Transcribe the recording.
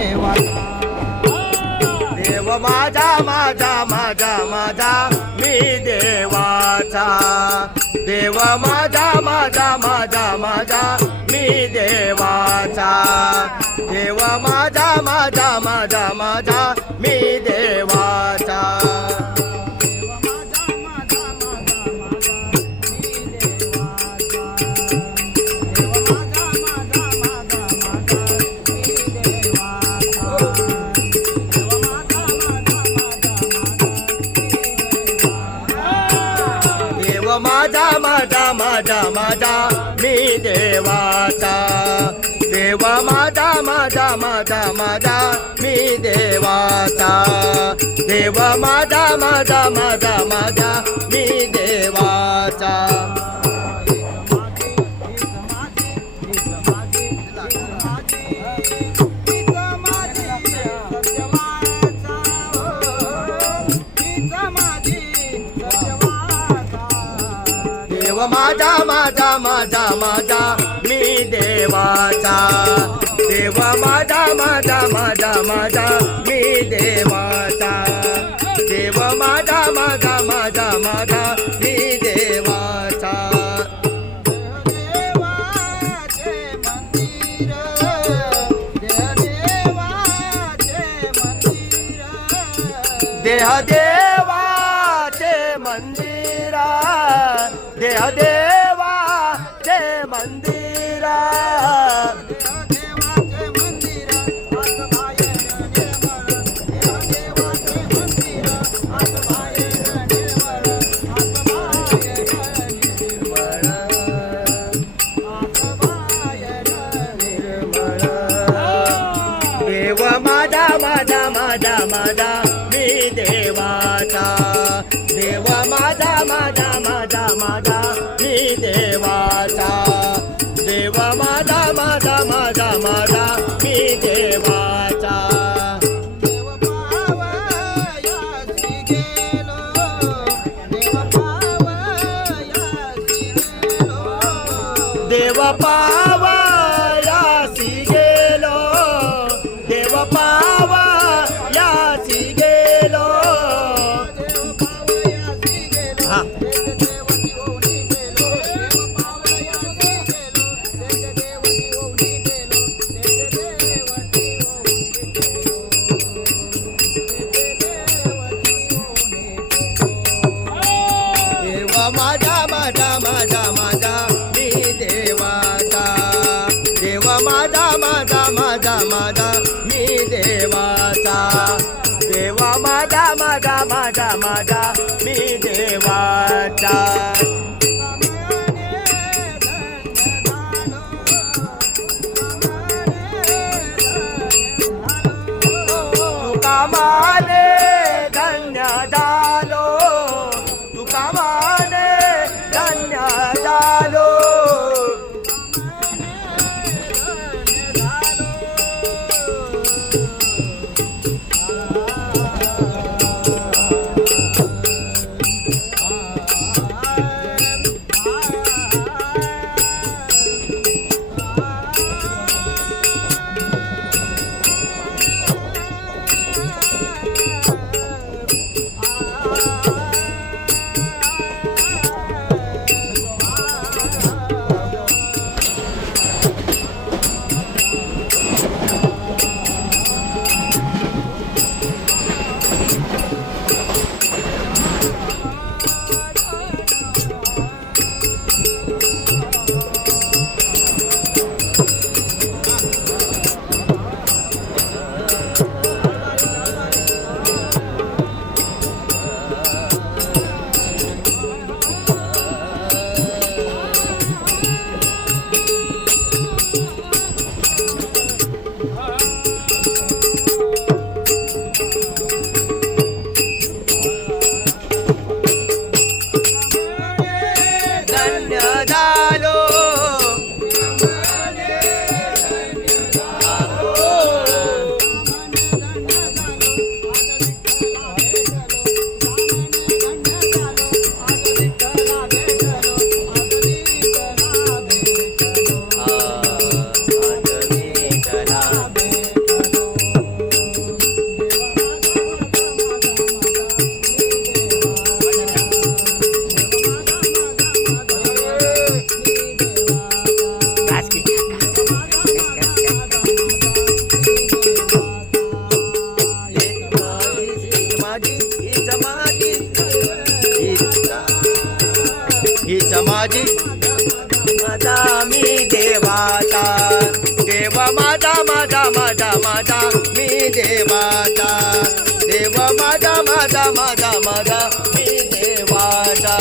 देवाचा देव माझा माझा माझा माझा मी देवाचा. देव माझा माझा माझा माझा मी देवाचा. देव माझा माझा माझा माझा मी देवा. మద మీ దేవాత. దేవ మద మద మద మద మీ దేవాత. దేవ మద మద మద మద మీ దేవ माझा माझा माझा माझा मी देवाचा. देव माझा माझा माझा माझा मी देवाचा. देव माझा माझा माझा माझा मी देवाचा. देह देवाचे माझा माझा मी देवाचा देव माझा माझा माझा माझा मी देवाचा మీ దేవత దేవ మద మద మద మద మీ దేవత माझा मी देवाचा. देव माझा माझा माझा माझा मी देवाचा.